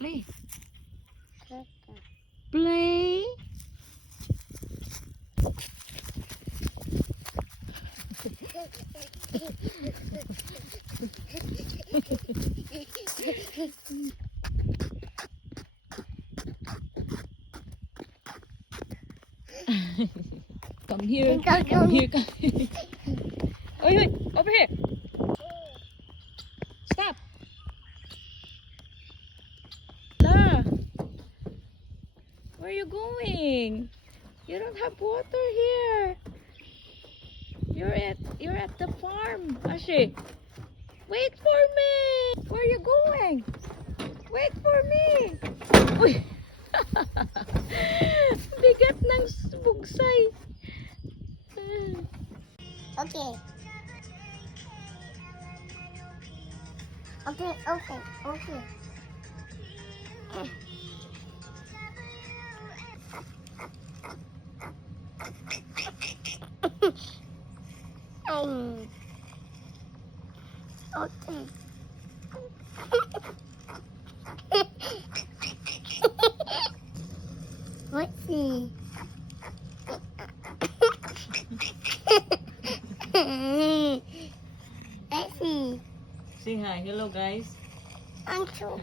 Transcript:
Play. Play. Come here. Come here. Come here. Oi, over here. Stop. La, where are you going? You don't have water here. You're at the farm, Ashi. Wait for me. Where are you going? Wait for me. Uy. Bigat ng bugsay. Okay. Okay, okay, okay. Okay. Let's see. Let's see. Say hi. Hello, guys. I'm so